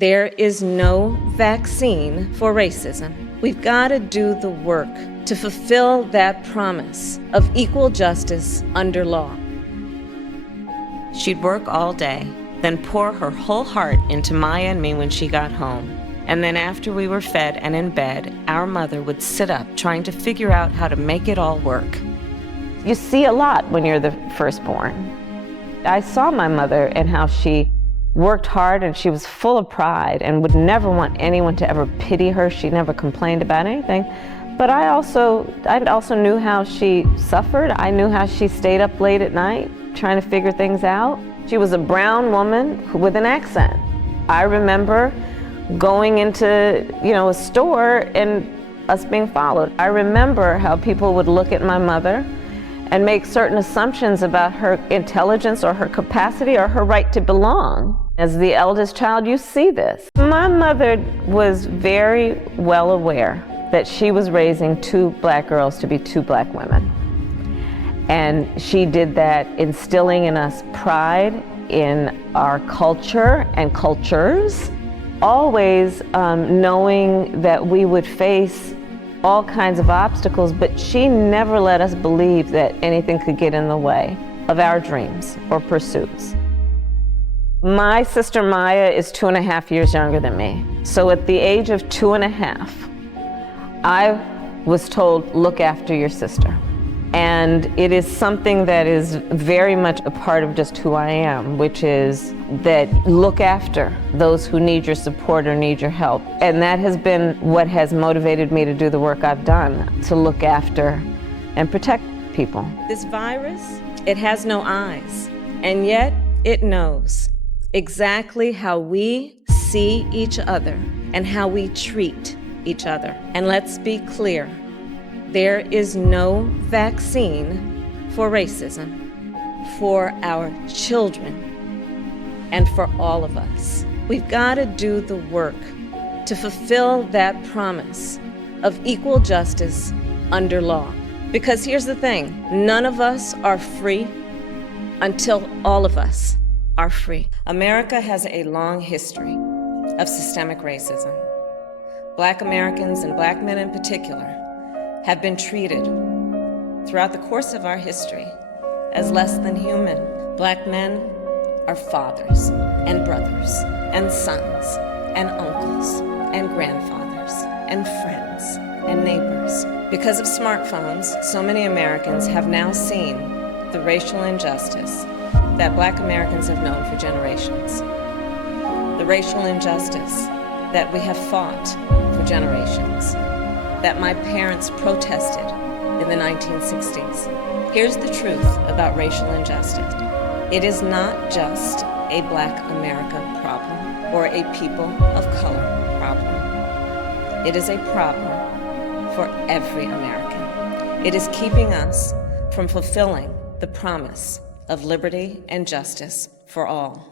There is no vaccine for racism. We've got to do the work to fulfill that promise of equal justice under law. She'd work all day, then pour her whole heart into Maya and me when she got home. And then after we were fed and in bed, our mother would sit up trying to figure out how to make it all work. You see a lot when you're the firstborn. I saw my mother and how she worked hard, and she was full of pride and would never want anyone to ever pity her. She never complained about anything. But I also knew how she suffered. I knew how she stayed up late at night trying to figure things out. She was a brown woman with an accent. I remember going into, a store and us being followed. I remember how people would look at my mother and make certain assumptions about her intelligence or her capacity or her right to belong. As the eldest child, you see this. My mother was very well aware that she was raising two black girls to be two black women. And she did that instilling in us pride in our culture and cultures, always knowing that we would face all kinds of obstacles, but she never let us believe that anything could get in the way of our dreams or pursuits. My sister Maya is 2.5 years younger than me. So at the age of 2.5, I was told, look after your sister. And it is something that is very much a part of just who I am, which is that look after those who need your support or need your help. And that has been what has motivated me to do the work I've done, to look after and protect people. This virus, it has no eyes, and yet it knows exactly how we see each other and how we treat each other. And let's be clear. There is no vaccine for racism, for our children, and for all of us. We've got to do the work to fulfill that promise of equal justice under law. Because here's the thing, none of us are free until all of us are free. America has a long history of systemic racism. Black Americans, and black men in particular, have been treated throughout the course of our history as less than human. Black men are fathers and brothers and sons and uncles and grandfathers and friends and neighbors. Because of smartphones, so many Americans have now seen the racial injustice that black Americans have known for generations. The racial injustice that we have fought for generations, that my parents protested in the 1960s. Here's the truth about racial injustice. It is not just a Black America problem or a people of color problem. It is a problem for every American. It is keeping us from fulfilling the promise of liberty and justice for all.